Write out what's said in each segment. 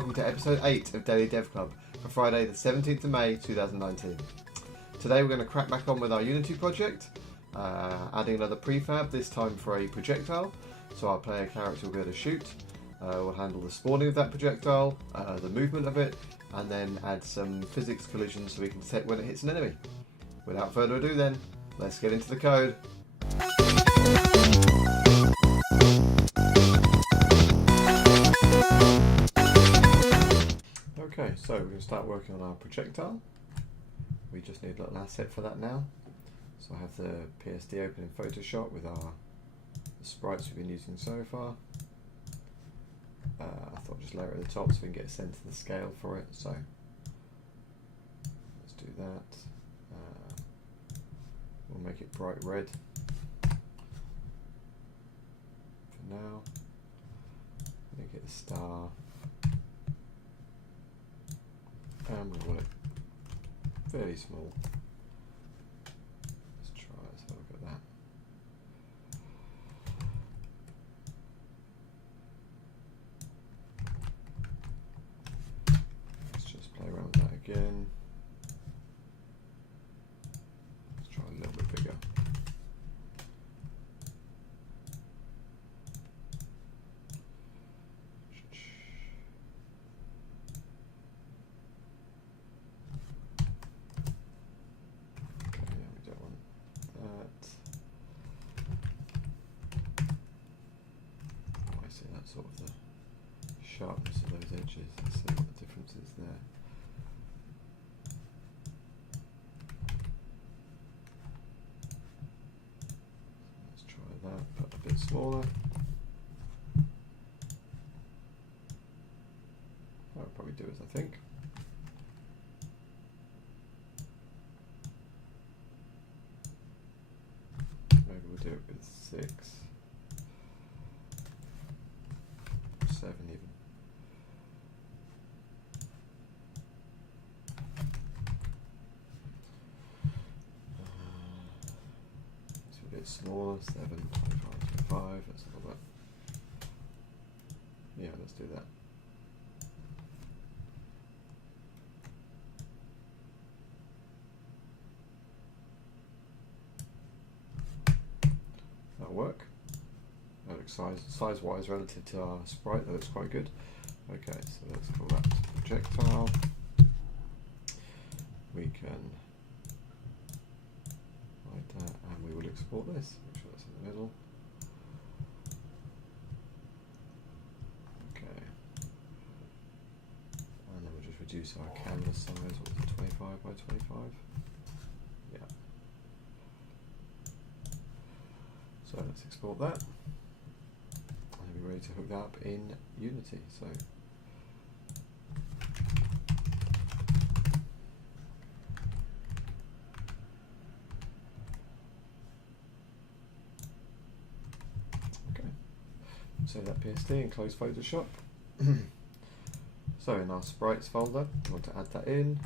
welcome to episode 8 of Daily Dev Club for Friday the 17th of May 2019. Today we're going to crack back on with our Unity project, adding another prefab, this time for a projectile, so our player character will be able to shoot. We'll handle the spawning of that projectile, the movement of it, and then add some physics collisions so we can detect when it hits an enemy. Without further ado then, let's get into the code. Okay, so we're going to start working on our projectile. We just need a little asset for that now. So I have the PSD open in Photoshop with the sprites we've been using so far. I thought I'd just layer it at the top so we can get a sense of the scale for it. So let's do that. We'll make it bright red for now. Make it a star. And we want it fairly small. Let's try, let's have a look at that. Let's just play around with that again. Let's try a little bit bigger. Sort of the sharpness of those edges. Let's see what the difference is there. Let's try that, but a bit smaller. That'll probably do as I think. Maybe we'll do it with 6. 7 even. It's a bit smaller, 7, 25, 25, let's have a look. Yeah, let's do that. That'll work. That looks size-wise relative to our sprite, that looks quite good. Okay, so let's call that projectile. We can write that and we will export this. Make sure that's in the middle. Okay. And then we'll just reduce our canvas size, what was it, 25 by 25? Yeah. So let's export that. And we're ready to hook that up in Unity. So okay. Save that PSD and close Photoshop. So in our sprites folder, we want to add that in.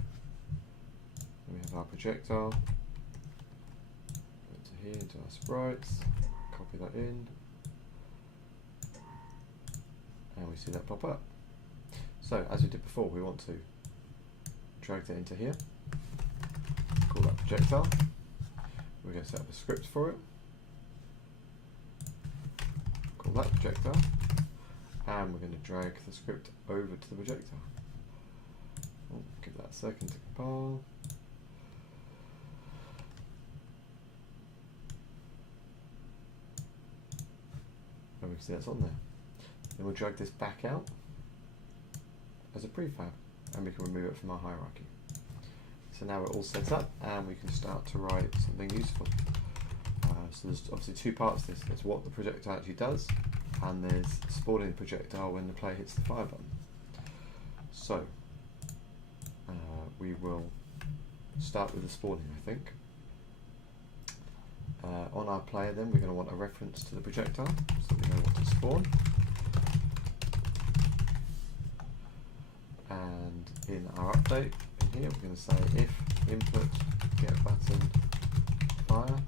We have our projectile. Go to here into our sprites. Copy that in. And we see that pop up. So as we did before, we want to drag that into here, call that projectile. We're going to set up a script for it, call that projectile, and we're going to drag the script over to the projectile. Oh, give that a second to compile. And we can see that's on there. Then we'll drag this back out as a prefab and we can remove it from our hierarchy. So now we're all set up and we can start to write something useful. So there's obviously two parts to this. There's what the projectile actually does and there's spawning the projectile when the player hits the fire button. So we will start with the spawning, I think. On our player then we're going to want a reference to the projectile so we know what to spawn. And in our update in here, we're going to say if input get button fire,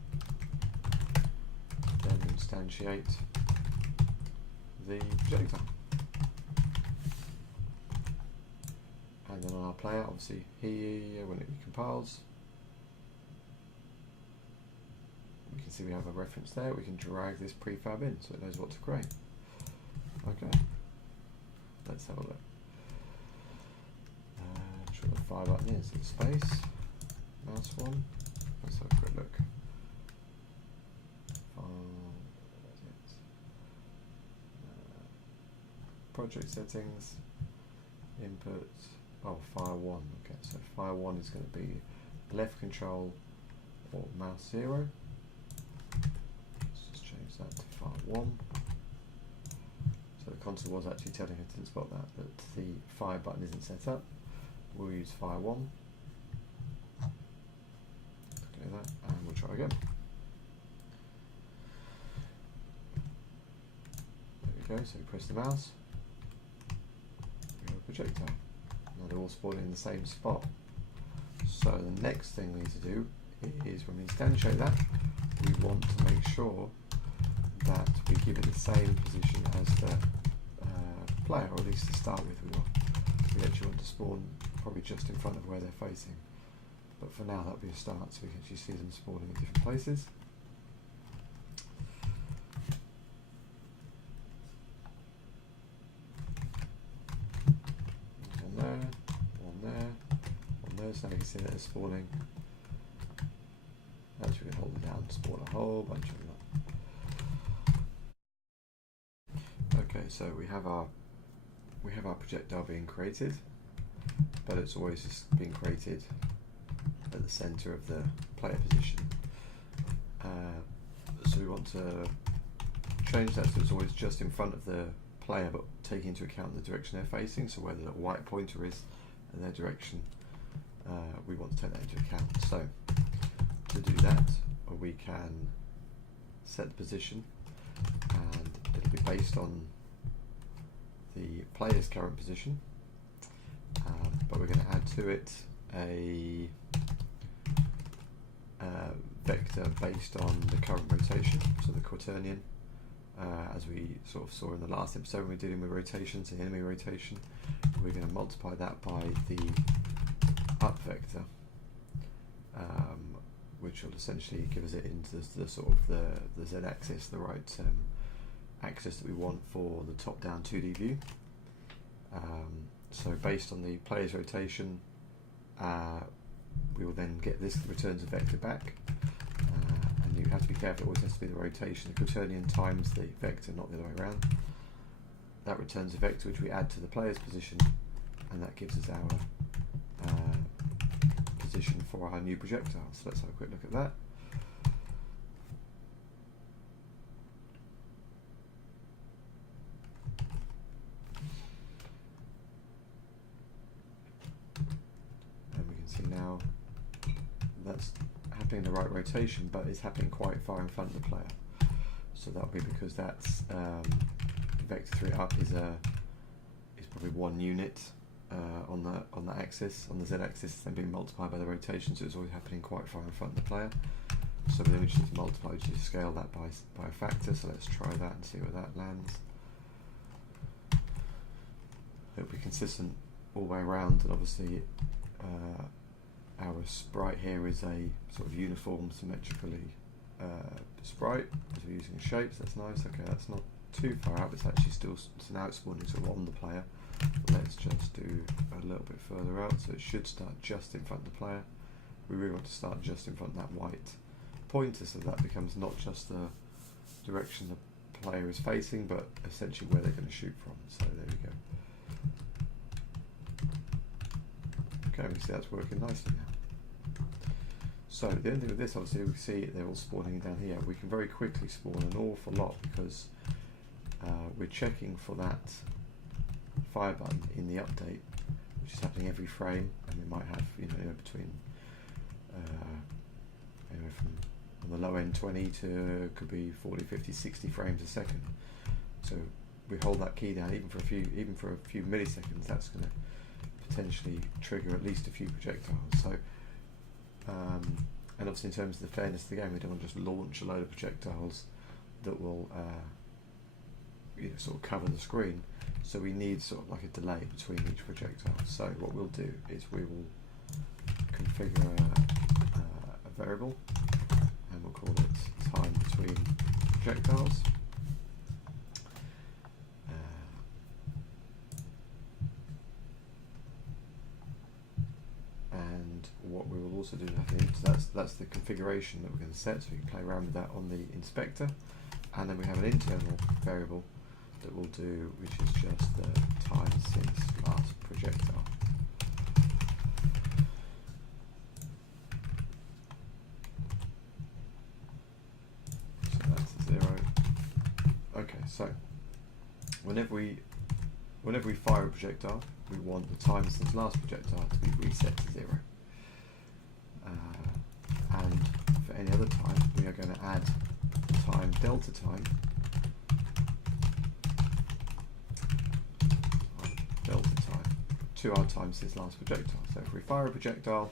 then instantiate the projectile. then on our player, obviously here, when it compiles, we can see we have a reference there. We can drag this prefab in so it knows what to create. Okay, let's have a look. Sure, the fire button is in space. Mouse one. Let's have a quick look. Project settings, input. Oh, fire one. Okay, so fire one is going to be left control or mouse 0. Let's just change that to fire one. So the console was actually telling it, didn't spot that the fire button isn't set up. We'll use fire one. Okay, that, and we'll try again. There we go. So we press the mouse. We have a projectile. Now they're all spawning in the same spot. So the next thing we need to do is, when we instantiate that, we want to make sure that we give it the same position as the player, or at least to start with. We actually want to spawn probably just in front of where they're facing. But for now, that'll be a start, so we can actually see them spawning in different places. One there, one there, one there. So now you can see that they're spawning. Actually, we can hold it down and spawn a whole bunch of them. Okay, so we have our projectile being created, but it's always just being created at the center of the player position. So we want to change that so it's always just in front of the player, but taking into account the direction they're facing, so where the white pointer is and their direction, we want to take that into account. So to do that, we can set the position, and it'll be based on the player's current position, but we're going to add to it a vector based on the current rotation, so the quaternion, as we sort of saw in the last episode when we were dealing with rotations, the enemy rotation. We're going to multiply that by the up vector, which will essentially give us it into the sort of the z-axis, the right axis that we want for the top-down 2D view. So based on the player's rotation, we will then get this returns a vector back, and you have to be careful, it always has to be the rotation, the quaternion times the vector, not the other way around. That returns a vector which we add to the player's position, and that gives us our position for our new projectile. So let's have a quick look at that. And we can see now that's happening in the right rotation, but it's happening quite far in front of the player. So that'll be because that's vector 3 up is probably 1 unit on the axis, on the z-axis, then being multiplied by the rotation, so it's always happening quite far in front of the player. So then we just need to multiply, we just scale that by a factor. So let's try that and see where that lands. It'll be consistent all the way around, and obviously our sprite here is a sort of uniform, symmetrically sprite, as we're using shapes. That's nice. Okay, that's not too far out, but it's actually still, so now it's spawning sort of on the player. Let's just do a little bit further out, so it should start just in front of the player. We really want to start just in front of that white pointer, so that becomes not just the direction the player is facing, but essentially where they're going to shoot from. So there we go. Okay, we see that's working nicely now. So the end of this, obviously, we can see they're all spawning down here. We can very quickly spawn an awful lot because we're checking for that fire button in the update, which is happening every frame, and we might have, you know, between anywhere from on the low end 20 to could be 40, 50, 60 frames a second. So we hold that key down even for a few milliseconds. That's going to potentially trigger at least a few projectiles. So and obviously in terms of the fairness of the game, we don't want to just launch a load of projectiles that will sort of cover the screen. So we need sort of like a delay between each projectile. So what we'll do is we will configure a variable, and we'll call it time between projectiles. And what we will also do, that's the configuration that we're going to set, so we can play around with that on the inspector. And then we have an internal variable that we'll do, which is just the time since last projectile. So that's 0. Okay, so whenever we fire a projectile, we want the time since last projectile to be reset to 0. And for any other time, we are going to add time delta time to our time since last projectile. So if we fire a projectile,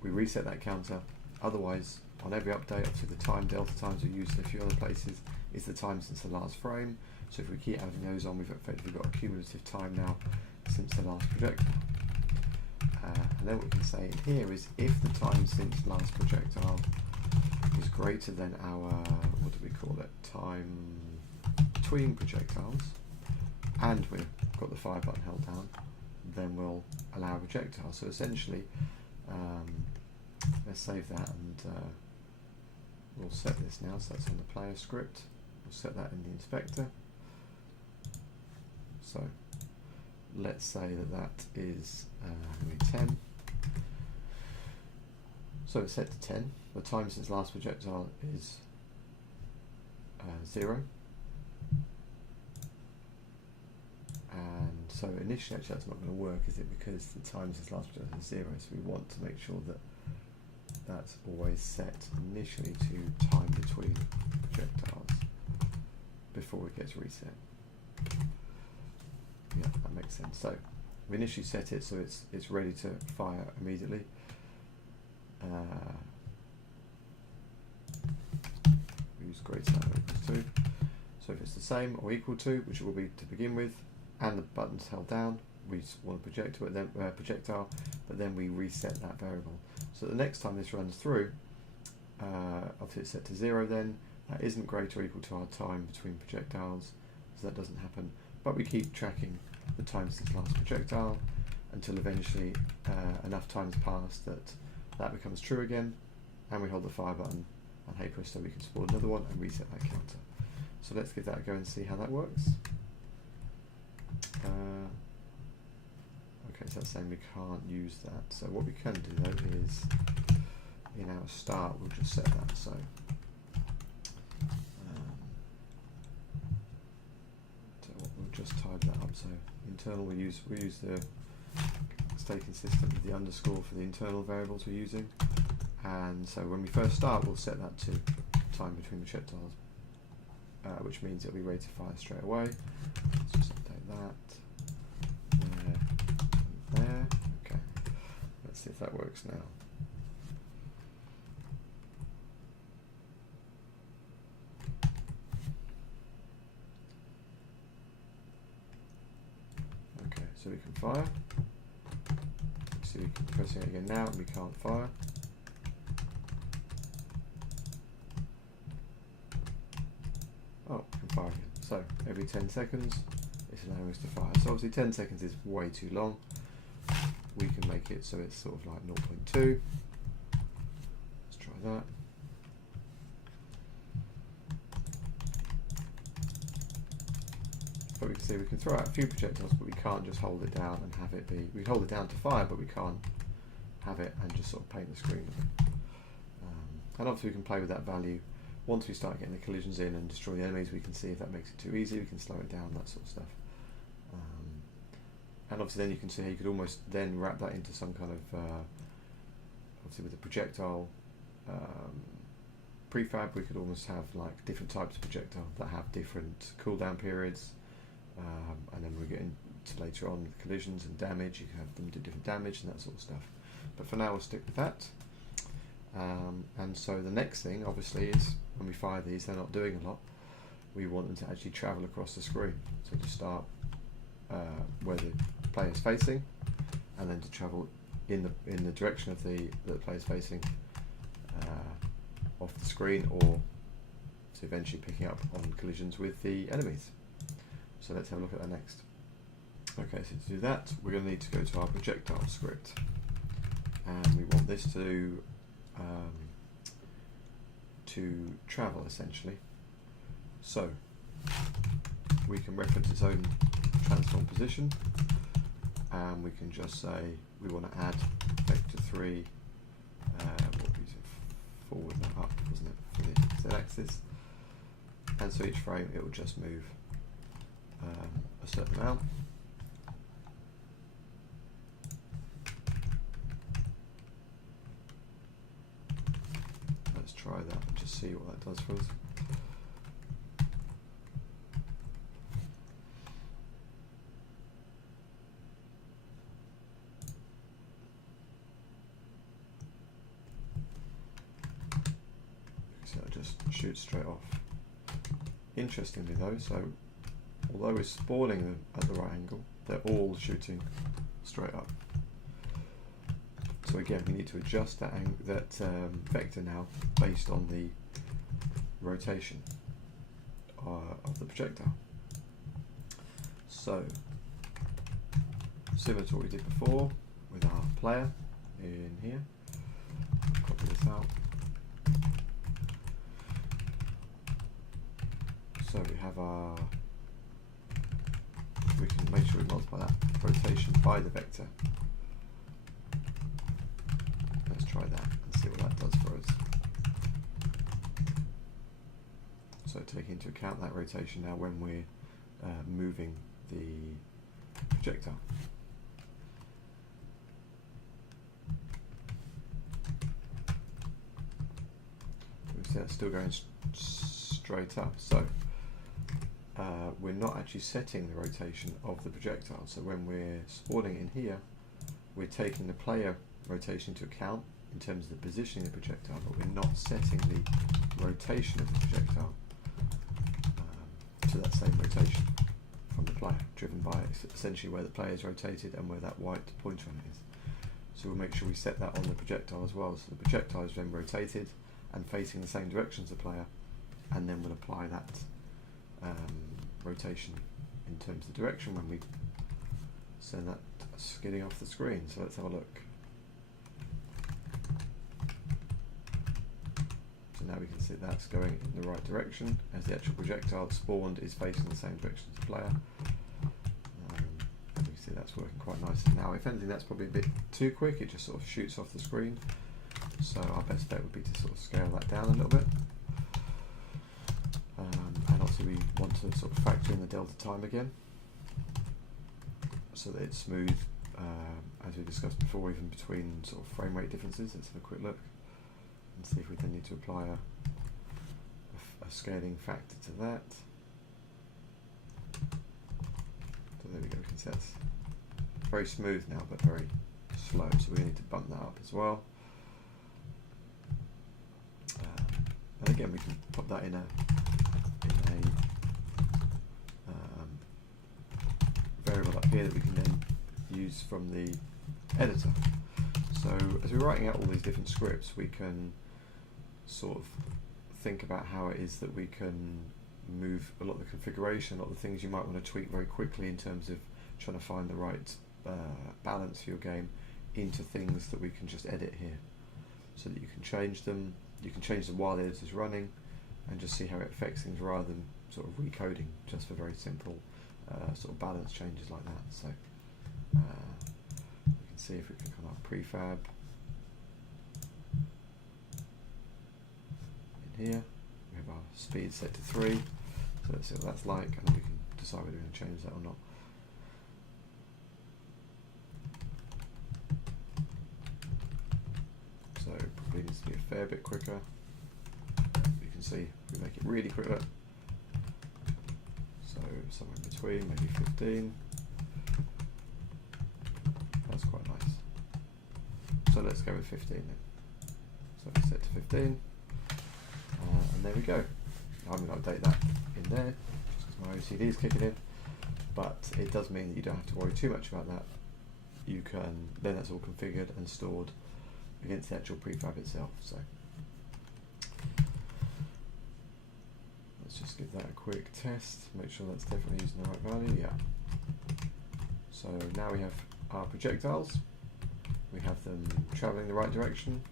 we reset that counter. Otherwise, on every update, obviously the time delta times we used in a few other places is the time since the last frame. So if we keep adding those on, we've effectively got a cumulative time now since the last projectile. And then what we can say in here is if the time since last projectile is greater than our, what do we call it, time between projectiles, and we've got the fire button held down, then we'll allow a projectile. So essentially, let's save that, and we'll set this now. So that's on the player script. We'll set that in the inspector. So let's say that is 10. So it's set to 10. The time since last projectile is 0. And so initially, actually, that's not going to work, is it? Because the time since last projectile is 0. So we want to make sure that that's always set initially to time between projectiles before it gets reset. Yeah, that makes sense. So we initially set it so it's ready to fire immediately. We use greater than or equal to. So if it's the same or equal to, which it will be to begin with, and the button's held down, we want a projectile, but then we reset that variable. So the next time this runs through, obviously it's set to 0 then, that isn't greater or equal to our time between projectiles, so that doesn't happen. But we keep tracking the time since last projectile until eventually enough time's passed that becomes true again, and we hold the fire button and hey presto, we can spawn another one and reset that counter. So let's give that a go and see how that works. Okay, so that's saying we can't use that. So what we can do though is, in our start, we'll just set that. So we'll just type that up. So internal, we use the stay consistent with the underscore for the internal variables we're using. And so when we first start, we'll set that to time between projectiles, which means it'll be ready to fire straight away. Let's just update that. There. Okay. Let's see if that works now. Okay, so we can fire. See, we can pressing it again now, and we can't fire. Oh, we can fire again. So every 10 seconds, it's allowing us to fire. So obviously 10 seconds is way too long. We can make it so it's sort of like 0.2. Let's try that. But we can see we can throw out a few projectiles, but we can't just hold it down and have it be. We hold it down to fire, but we can't have it and just sort of paint the screen with it. And obviously we can play with that value. Once we start getting the collisions in and destroy the enemies, we can see if that makes it too easy. We can slow it down, that sort of stuff. And obviously then you can see how you could almost then wrap that into some kind of, obviously with the projectile prefab, we could almost have like different types of projectile that have different cooldown periods. And then we get into later on with collisions and damage, you can have them do different damage and that sort of stuff. But for now we'll stick with that. And so the next thing obviously is when we fire these, they're not doing a lot. we want them to actually travel across the screen. So to start where the player is facing, and then to travel in the direction of the player is facing off the screen, or to eventually picking up on collisions with the enemies. So let's have a look at that next. Okay, so to do that, we're going to need to go to our projectile script, and we want this to travel essentially. So we can reference its own transform position, and we can just say we want to add vector 3, forward and up, wasn't it, for the z-axis, and so each frame it will just move a certain amount. Let's try that and just see what that does for us. So it just shoots straight off. Interestingly though, so although we're spawning them at the right angle, they're all shooting straight up. So again, we need to adjust that vector now based on the rotation of the projectile. So similar to what we did before with our player in here, copy this out. So we have our, we can make sure we multiply that rotation by the vector. Let's try that and see what that does for us. So taking into account that rotation now when we're moving the projectile. We see that's still going straight up. So we're not actually setting the rotation of the projectile. So when we're spawning in here, we're taking the player rotation into account in terms of the positioning of the projectile, but we're not setting the rotation of the projectile to that same rotation from the player, driven by essentially where the player is rotated and where that white pointer on it is. So we'll make sure we set that on the projectile as well. So the projectile is then rotated and facing the same direction as the player, and then we'll apply that rotation in terms of the direction when we send that skidding off the screen. So let's have a look. So now we can see that's going in the right direction as the actual projectile spawned is facing the same direction as the player. And we can see that's working quite nicely. Now if anything, that's probably a bit too quick, it just sort of shoots off the screen. So our best bet would be to sort of scale that down a little bit. And also we want to sort of factor in the delta time again, so that it's smooth, as we discussed before, even between sort of frame rate differences. Let's have a quick look and see if we then need to apply a scaling factor to that. So there we go, we can see that's very smooth now but very slow, so we need to bump that up as well. And again, we can pop that in a variable up here that we can then use from the editor. So as we're writing out all these different scripts, we can sort of think about how it is that we can move a lot of the configuration, a lot of the things you might want to tweak very quickly in terms of trying to find the right balance for your game, into things that we can just edit here, so that you can change them. You can change them while the editor's running and just see how it affects things, rather than sort of recoding just for very simple sort of balance changes like that. So we can see if we can come up prefab in here. We have our speed set to 3, so let's see what that's like, and then we can decide whether we're going to change that or not. So probably needs to be a fair bit quicker. You can see if we make it really quicker, so somewhere in between, maybe 15. That's quite nice. So let's go with 15 then. So we set to 15, and there we go. I'm going to update that in there just because my OCD is kicking in, but it does mean that you don't have to worry too much about that. You can, then that's all configured and stored against the actual prefab itself. So let's just give that a quick test, make sure that's definitely using the right value. Yeah. So now we have our projectiles, we have them traveling the right direction,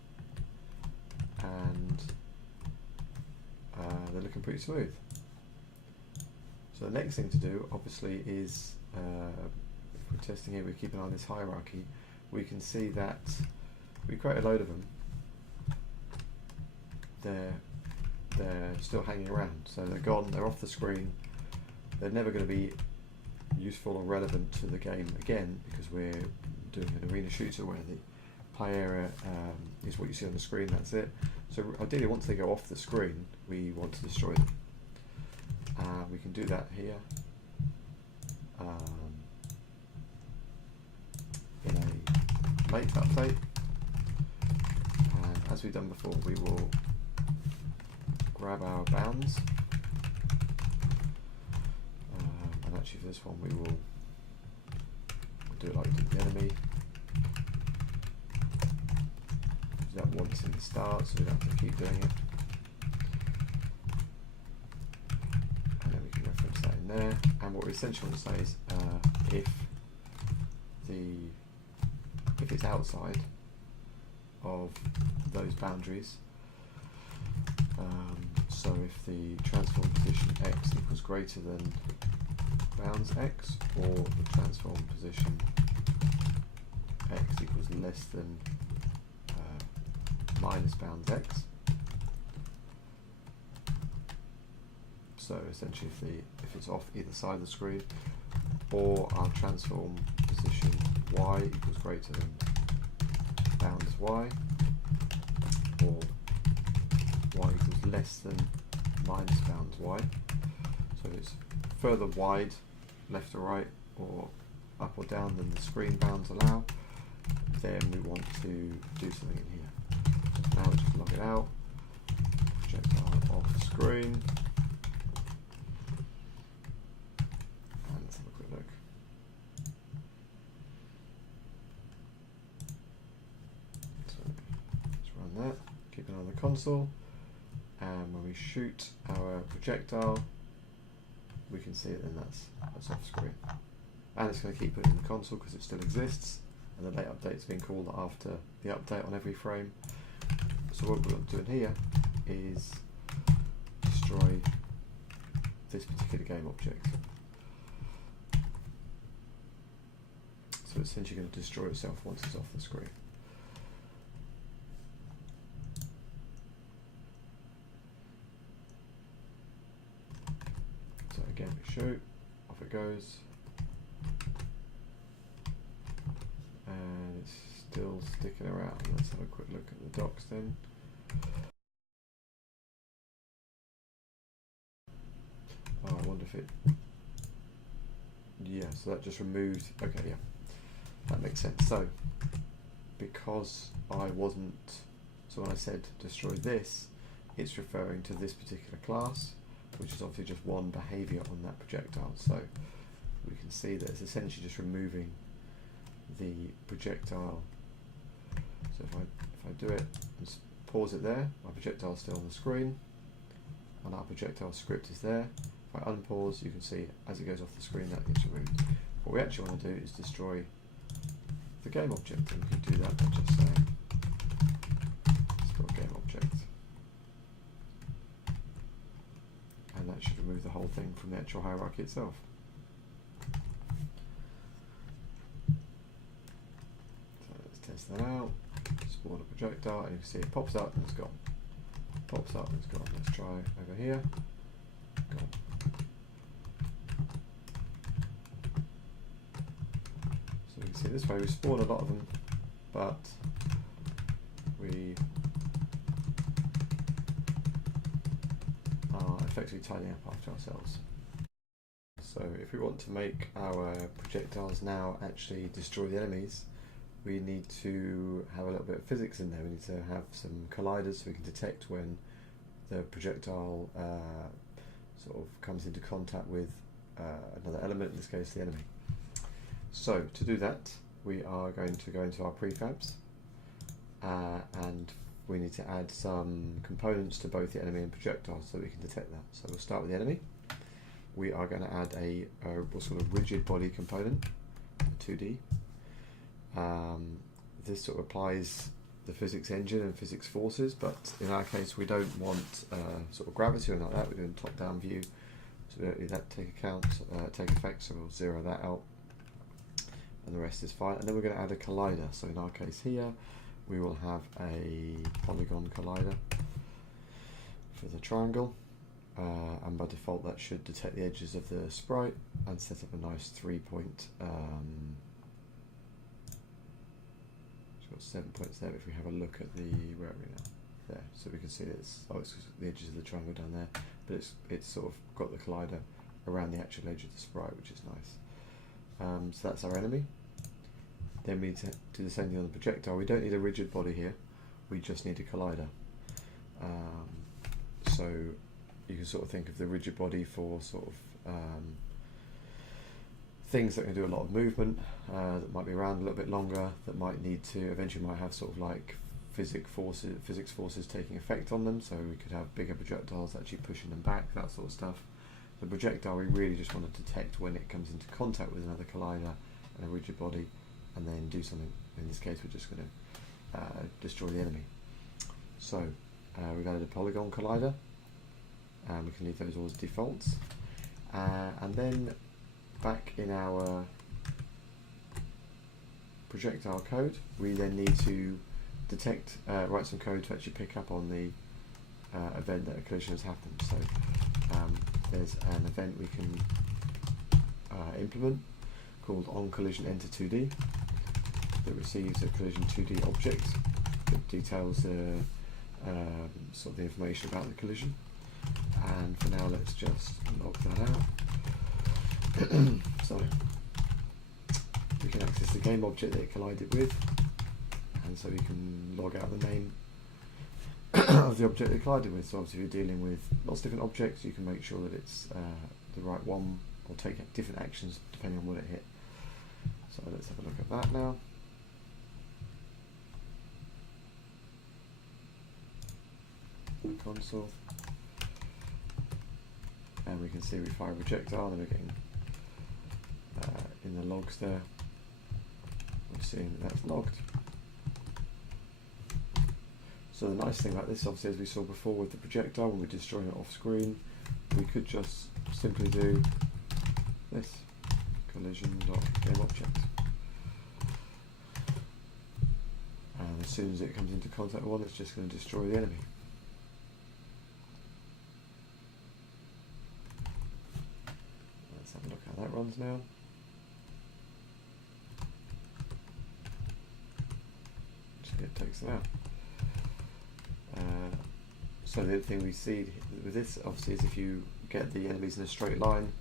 and they're looking pretty smooth. So the next thing to do obviously is, if we're testing here, we're keeping on this hierarchy, we can see that we create a load of them, they're still hanging around, so they're gone, they're off the screen, they're never going to be useful or relevant to the game again, because we're doing an arena shooter where the play area is what you see on the screen, that's it. So ideally, once they go off the screen, we want to destroy them. We can do that here in a late update, and as we've done before, we will grab our bounds, and actually for this one we will do it like we did the enemy. Do that once in the start, so we don't have to keep doing it. And then we can reference that in there. And what we essentially want to say is if it's outside of those boundaries, so if the transform position x equals greater than bounds x, or the transform position x equals less than minus bounds x. So essentially if it's off either side of the screen, or our transform position y equals greater than bounds y, or y equals less than minus bounds y. So it's further wide, left or right, or up or down than the screen bounds allow, then we want to do something in here. Now we just log it out, projectile off the screen, and let's have a quick look. So let's run that, keep it on the console, and when we shoot our projectile, we can see it, then that's off screen. And it's going to keep it in the console because it still exists, and the late update is being called after the update on every frame. So what we're doing here is destroy this particular game object. So it's essentially going to destroy itself once it's off the screen. So again, we shoot, off it goes, and it's still sticking around. Let's have a quick look at the docs then. Oh, I wonder if it, yeah, so that just removed, okay, yeah, that makes sense. So because I wasn't, so when I said destroy this, it's referring to this particular class, which is obviously just one behavior on that projectile. So we can see that it's essentially just removing the projectile. So if I do it and pause it there, my projectile is still on the screen, and our projectile script is there. If I unpause, you can see as it goes off the screen that gets removed. What we actually want to do is destroy the game object, and we can do that by just saying destroy game object, and that should remove the whole thing from the actual hierarchy itself. So let's test that out. Spawn a projectile, and you can see it pops up and it's gone. Pops up and it's gone. Let's try over here. Gone. So we can see this way we spawn a lot of them, but we are effectively tidying up after ourselves. So if we want to make our projectiles now actually destroy the enemies, we need to have a little bit of physics in there. We need to have some colliders so we can detect when the projectile sort of comes into contact with another element, in this case the enemy. So to do that, we are going to go into our prefabs, and we need to add some components to both the enemy and projectile so we can detect that. So we'll start with the enemy. We are going to add a sort of rigid body component, 2D. This sort of applies the physics engine and physics forces, but in our case we don't want sort of gravity or anything like that. We're doing top-down view, so we don't need that to take effect, so we'll zero that out, and the rest is fine. And then we're going to add a collider. So in our case here, we will have a polygon collider for the triangle, and by default that should detect the edges of the sprite and set up a nice 3-point. It's got 7 points there. If we have a look at the, where are we now? There, so we can see that it's the edges of the triangle down there, but it's sort of got the collider around the actual edge of the sprite, which is nice. So that's our enemy. Then we need to do the same thing on the projectile. We don't need a rigid body here, we just need a collider. So you can sort of think of the rigid body for sort of things that can do a lot of movement, that might be around a little bit longer, that might need to eventually might have sort of like physics forces taking effect on them. So we could have bigger projectiles actually pushing them back, that sort of stuff. The projectile, we really just want to detect when it comes into contact with another collider and a rigid body, and then do something. In this case, we're just going to destroy the enemy. So we've added a polygon collider, and we can leave those all as defaults. And then back in our projectile code, we then need to detect, write some code to actually pick up on the event that a collision has happened. So there's an event we can implement called onCollisionEnter2D that receives a collision 2D object that details sort of the information about the collision. And for now, let's just log that out. So we can access the game object that it collided with, and so we can log out the name of the object it collided with. So obviously if you're dealing with lots of different objects, you can make sure that it's the right one, or take different actions depending on what it hit. So let's have a look at that now. Console, and we can see we fire a projectile, and we're getting in the logs there, we're seeing that that's logged. So the nice thing about this, obviously, as we saw before with the projectile, when we're destroying it off screen, we could just simply do this, collision.gameObject, and as soon as it comes into contact with one, it's just going to destroy the enemy. Let's have a look how that runs now. It takes them out. So the other thing we see with this, obviously, is if you get the enemies in a straight line,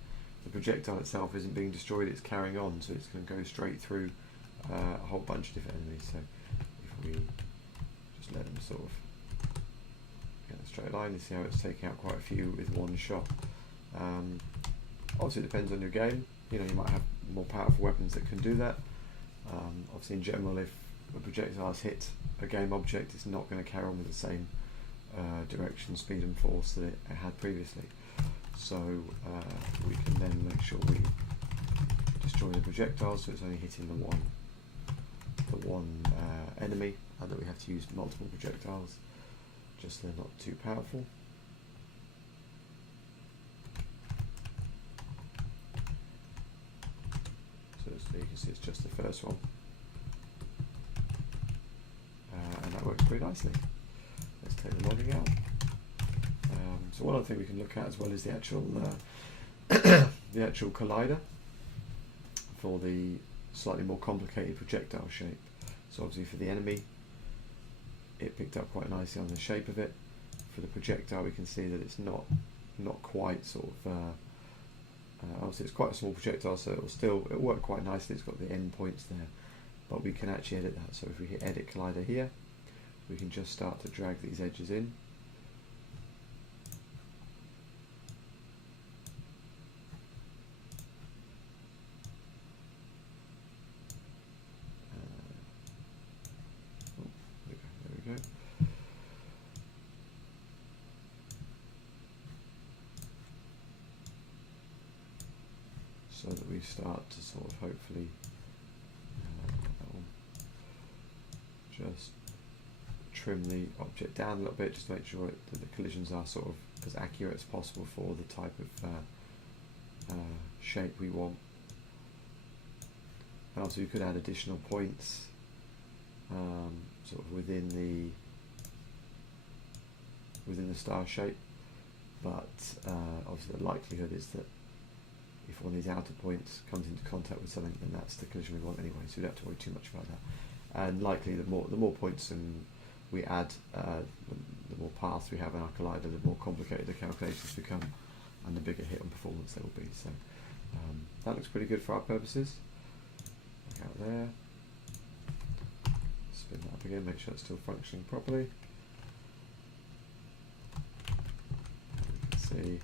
the projectile itself isn't being destroyed, it's carrying on, so it's going to go straight through a whole bunch of different enemies. So if we just let them sort of get a straight line, you see how it's taking out quite a few with one shot. Obviously it depends on your game. You know, you might have more powerful weapons that can do that. Obviously in general, if a projectile has hit a game object, it's not going to carry on with the same direction, speed and force that it had previously. So we can then make sure we destroy the projectile, so it's only hitting the one enemy, and that we have to use multiple projectiles, just so they're not too powerful. So you can see it's just the first one. And that works pretty nicely. Let's take the logging out. So one other thing we can look at as well is the actual the actual collider for the slightly more complicated projectile shape. So obviously for the enemy, it picked up quite nicely on the shape of it. For the projectile, we can see that it's not quite sort of obviously it's quite a small projectile, so it'll work quite nicely. It's got the end points there, but we can actually edit that. So if we hit edit collider here, we can just start to drag these edges in. so that we start to sort of hopefully just trim the object down a little bit, just to make sure that the collisions are sort of as accurate as possible for the type of shape we want. And also you could add additional points sort of within the star shape, but obviously the likelihood is that if one of these outer points comes into contact with something, then that's the collision we want anyway, so we don't have to worry too much about that. And likely the more points we add, the more paths we have in our collider, the more complicated the calculations become, and the bigger hit on performance they will be. So that looks pretty good for our purposes. Look out there. Spin that up again, make sure it's still functioning properly. You can see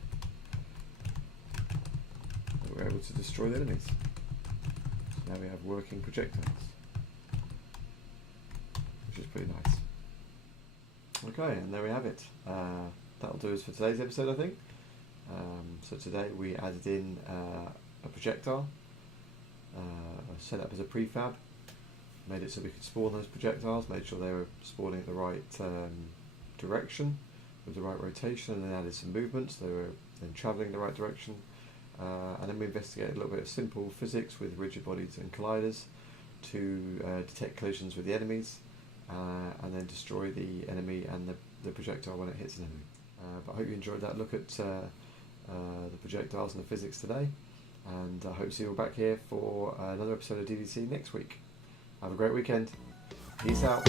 that we're able to destroy the enemies. So now we have working projectiles, which is pretty nice. Okay, and there we have it. That'll do us for today's episode, I think. So today we added in a projectile, set up as a prefab, made it so we could spawn those projectiles, made sure they were spawning at the right direction with the right rotation, and then added some movements, they were then travelling in the right direction. And then we investigated a little bit of simple physics with rigid bodies and colliders to detect collisions with the enemies, and then destroy the enemy and the projectile when it hits an enemy. But I hope you enjoyed that look at the projectiles and the physics today, and I hope to see you all back here for another episode of DDC next week. Have a great weekend. Peace out.